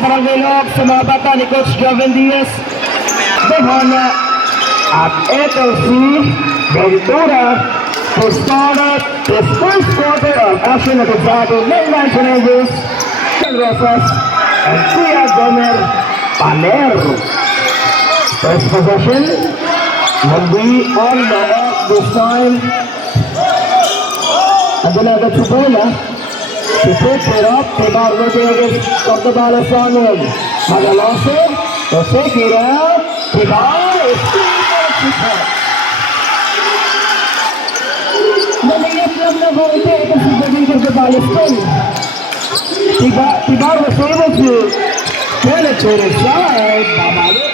Barangay Loob sa mga bata ni Coach Joven Diaz. Behona. At ito si Ventura who started his first quarter of action at the Zago Mainland Challenges, Rosas, and Kuya Gomer Panero. First possession will be on the off this time. Andun agad si Bola. He puts it up. Tibar Rodriguez, Cortobalo Samuel. Magaloso, to take it out. Tibar is Maliit lang na bote. Ito si Rodriguez sa Baleston. Tibar was able to penetrate inside. Babalik.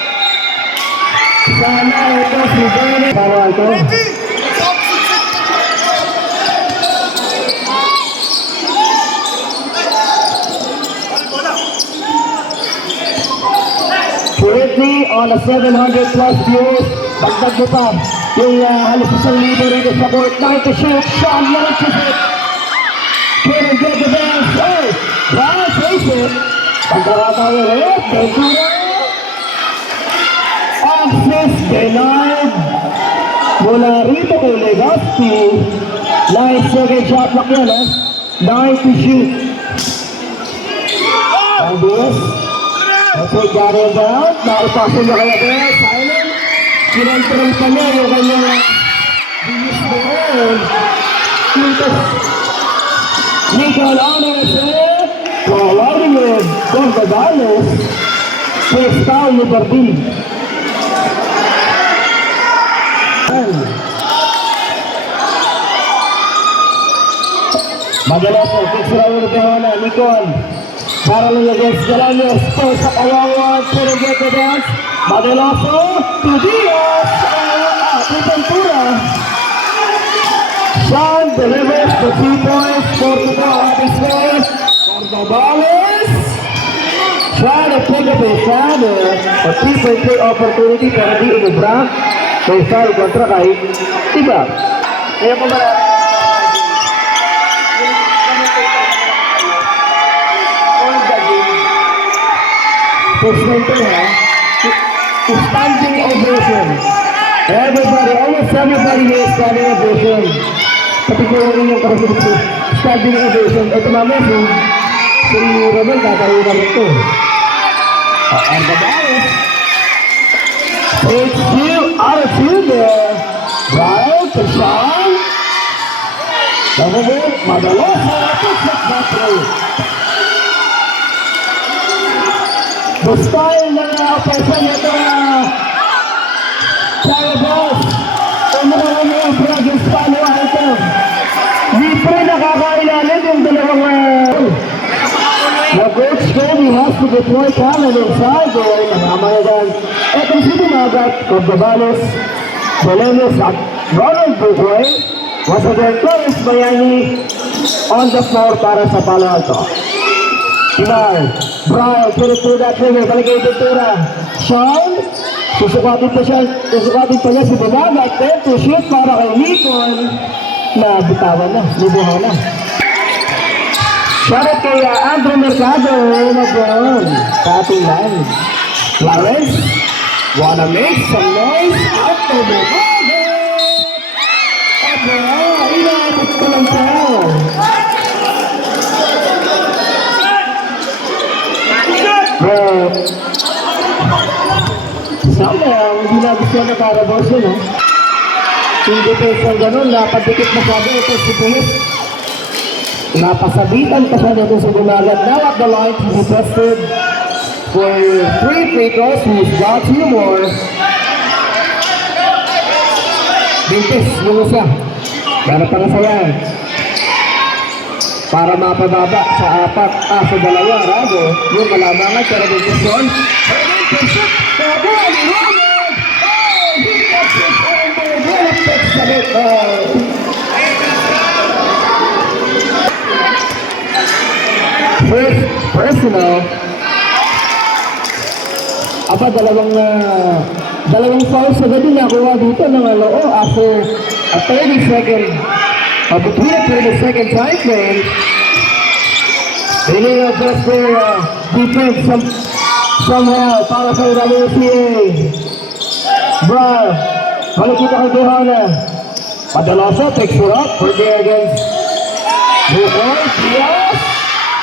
Sana ito si Bernard. Para ito. Currently on a 700 plus views, bagdag mo pa yung halos isang libo rito sa court. Now to shoot, Sean launches it. Couldn't get the dance. Oh, Brown takes it. Pagkakatawa ulit, Ventura. Assist denied. Mula rito kay Legazpi. 9-second shot clock yan, 9 to shoot. And this. Let's take that in down. Naipasok niya kaya there. Silent. Kinentrol pa niya yung kanyang bilis doon. Nicol Honors it. Forwarding with Cortobales. First foul ni Bardin. Magaloso. Fix it over to Behona. Nicol. Barreling against Galanos, goes up along couldn't get the dance. Magaloso to Diaz, to Ventura. Sean delivers the 3 points for the ball at his face. Cortobales trying to pick up a shot, a 3-point play opportunity para di inubra. May foul kontra kay Tibar. Kaya po ba standing ovation. Everybody, almost everybody here is standing ovation. Particularly yung karapit standing ovation. Ito mamaya si Romel kakaroon na ito. And the ball it's still out of field there. Brian to Sean. Double Magaloso. That's right. The style ng person ito Chaya Boss. Umuha mo yung Bragos Paloa ito. Di pre nakakailalim yung dalawang the coach Cody has to deploy talent inside there. Namamaya dyan. Etong si Dumagat, Cortobales, Belenes at Ronald Bucoy. Once again, Flores Bayani on the floor para sa Palo Alto. Tibar, Brian, pinito that trigger, balik kay Ventura. Sean, susukatin pa niya si Dumagat. Then to shoot para kay Nicol. Nabitawan na, libuhan na. Shoutout kay Andrew Mercado na doon sa ating line. Flores, wanna make some noise out of the ball. Aba, inabot ko lang siya. Somehow, hindi nagustuhan na Carabos yun, Yung defense ng ganun, napadikit masyado ito si Pulis. Napasabitan pa siya dito sa Dumagat. Now at the line to be tested for 3 free throws. He's got 2 more. Bintis, yung isa. Meron pa na sa yan. Para mapababa sa 4, sa 2, Rago. Yung kalamangan, pero Bintis yun. Bintis, Rago, and Roman! Oh, he gets it on the really fix of it. First personal. Aba, dalawang fouls sa gabi nakuha dito ng after a 30-second, between a 30-second time frame. They need a just defense somehow para sa WCA. Bro, balik kita kay Johanna. Padaloso picks it up for the against Bukoy. Yes!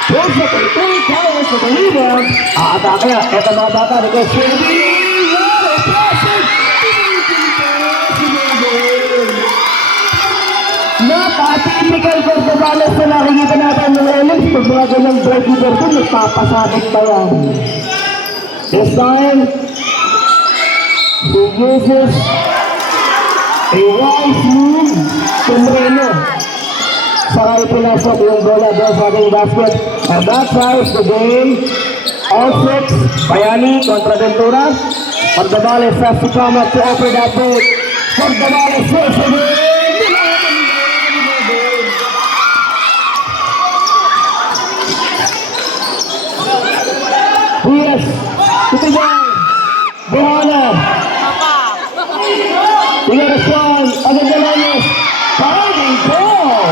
Pulls up a three, Carlos with the rebound. Atake na, eto mga bata ni Coach Shady. Napaka-typical Cordobales na nakikita natin ng Ellis. Pag mga ganyang break-over doon, nagpapasabit pa yan. This time, he uses a wise move to Moreno. Saka ipinasok yung bola doon sa ating basket. And that ties the game. All six, Bayani kontra Ventura. Cordobales has to come up to offer that ball. Cordobales wins the game. Yes, ito dyan. Buhana. Tingnan na Sean. Agad na Lanes. Fighting ball.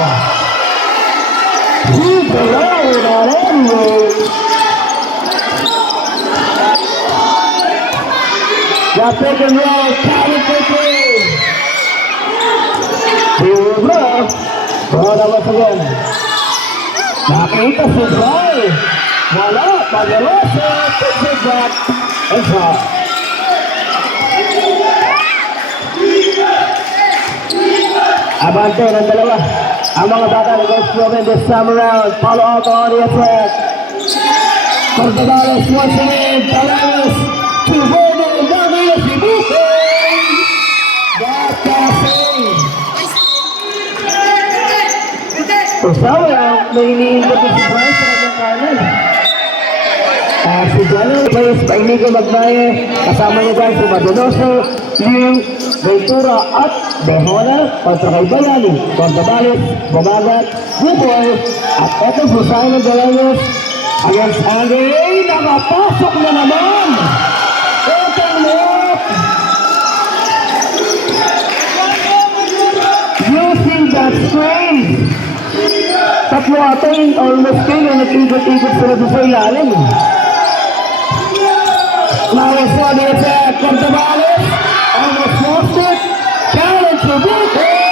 He's around on anyway. Got pick and roll. Counted for three. Hubra. Buhana once again. Nakita si Troy. Wala. Pagaloso. Takes it back. And shot. Abante ng dalawa. Ang mga bata ni Coach Robin this time around. Follow out on the attack. Cordobales once again. Palamas to Vernon. Dami si Bukoy. That passing. So somewhere, may iniingat yung si Bryce sa kanyang kanan. Si Jalo, Painigo Magnaye. Kasama niya guys si Madonoso, Liu, Ventura at Behona kontra kay Bayani. Cordobales, Bumagat, Bukoy, at eto si Simon Delanes against Andre. Nakapasok na naman! Open up! Using that strength. Tatlo atin, almost kayo, nag-ikot-ikot sila sa ilalim. Flowers on the attack, Cordobales, almost lost it. Challenge to Bukoy.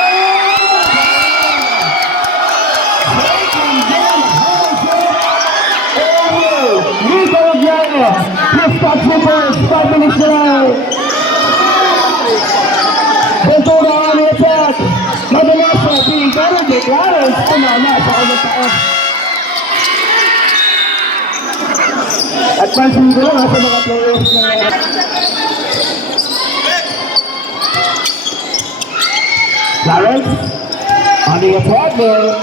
Nico Magnaye, his top supers, 5 minutes to go. Ventura on the attack. Madonoso being guarded by Clarence. Tumama sa kanyang taas. At pansin ko lang sa mga players na Clarence on the attack there.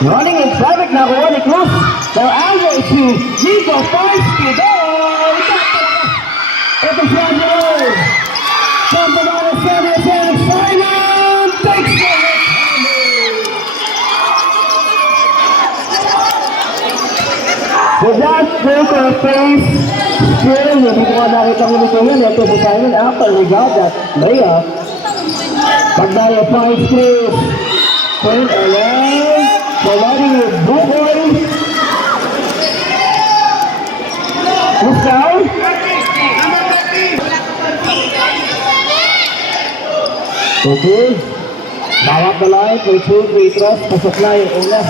Running in traffic na kuha ni Cruz. Now Aldo to Nico Parsky there. Ito siya there. Cordobales on the attack. Simon takes it. With that poker face, still, hindi ko nakita ko nito yan. Ito si Simon after we got that layup. Magnaye finds Cruz. Turn around. Colliding with Bukoy. Who's down? Okay. Bawat na line for 2 free throws. Pasok na yung una.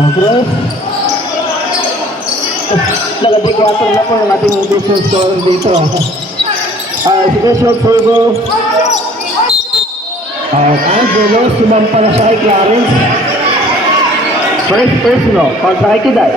Okay. Nag-4 na po yung ating business score dito. Special approval. Angelo, sumampa na siya kay Clarence. First personal, kontra kay Kiday.